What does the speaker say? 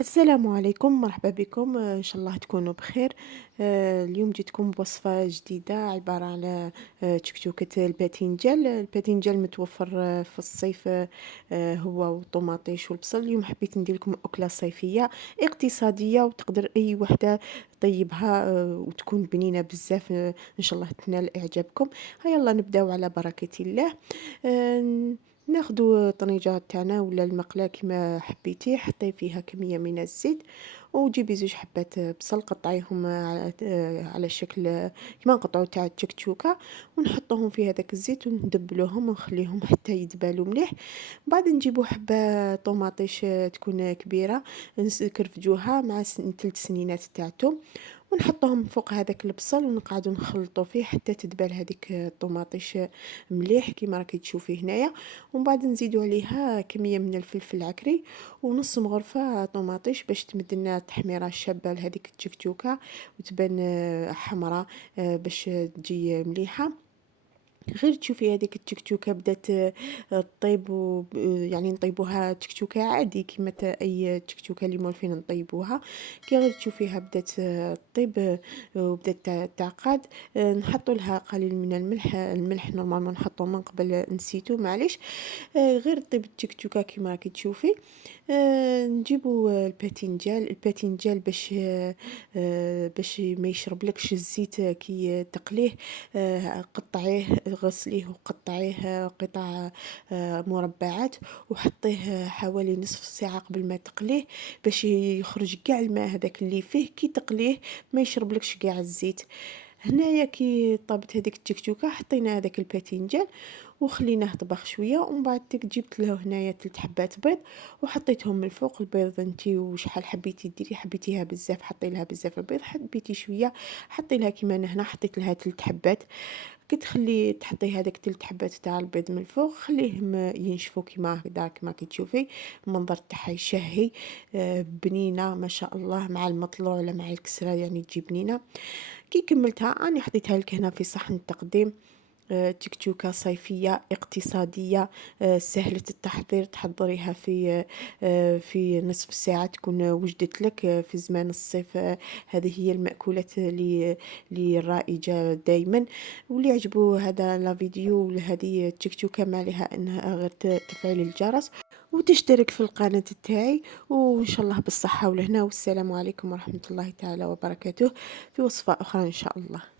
السلام عليكم، مرحبا بكم، إن شاء الله تكونوا بخير. اليوم جيتكم بوصفة جديدة عبارة على تكتوكة الباذنجان. الباذنجان متوفر في الصيف، هو والطوماطيش والبصل. اليوم حبيت ندير لكم أكلة صيفية اقتصادية وتقدر أي وحدة طيبها، وتكون بنينة بزاف. إن شاء الله تنال إعجابكم. هيا يلا نبداو على بركة الله. آه، ناخدو الطنجرة تاعنا ولا المقلاة كيما حبيتي، حطي فيها كمية من الزيت، وجيبي زوج حبات بصل قطعيهم على شكل كيما نقطعو تاع التكتوكة، ونحطوهم في هذاك الزيت وندبلوهم ونخليهم حتى يدبالوا مليح. بعد نجيبو حبة طوماطيش تكون كبيرة، نكرفجوها مع 3 سنينات تاع توم، ونحطهم فوق هذاك البصل ونقعدو نخلطو فيه حتى تدبل هذيك الطوماطيش مليح كيما راكي تشوفي هنايا. ومن بعد نزيدو عليها كمية من الفلفل العكري ونص مغرفة طوماطيش باش تمد لنا التحميرة الشابة لهذيك التكتوكة وتبان حمرا، باش تجي مليحة. غير تشوفي هذيك التكتوكة بدات طيب، يعني نطيبوها تكتوكة عادي كيما اي تكتوكة اللي مولفين نطيبوها. كي غير تشوفيها بدات طيب، وبدات تعقد، نحطو لها قليل من الملح. الملح نورمالمون نحطو من قبل، نسيتو معليش. غير طيب التكتوكة كيما راكي تشوفي. نجيبو الباذنجان باش ما يشربلكش الزيت كي تقليه. قطعيه، غسليه وقطعيه قطع مربعات، وحطيه حوالي نصف ساعة قبل ما تقليه باش يخرج كاع الماء هذاك اللي فيه كي تقليه، ما يشربلكش كاع الزيت. هنايا كي طابت هذيك التكتوكة حطينا هذاك الباذنجان وخليناه طبخ شويه، ومن بعد جبت له هنايا 3 حبات بيض وحطيتهم من الفوق. البيض انتي وشحال حبيتي ديري، حبيتيها بزاف حطي لها بزاف البيض، حبيتي شويه حطي لها كيما أنا هنا حطيت لها 3 حبات. كي تخلي تحطي هذاك 3 حبات تاع البيض من الفوق خليهم ينشفوا كيما هكذا كيما كتشوفي. المنظر تاعها يشهي، بنينه ما شاء الله، مع المطلوع ولا مع الكسره يعني تجي بنينه. كي كملتها أنا حطيتها لك هنا في صحن التقديم. تكتوكة صيفية اقتصادية، سهلة التحضير، تحضريها في نصف ساعة تكون وجدت لك في زمان الصيف. هذه هي المأكولات اللي الرائجة دايما. واللي عجبو هذا لا فيديو وهذه التكتوكة ما عليها انها غير تفعيل الجرس وتشترك في القناة تاعي. وإن شاء الله بالصحة والهنا، والسلام عليكم ورحمة الله تعالى وبركاته، في وصفة أخرى إن شاء الله.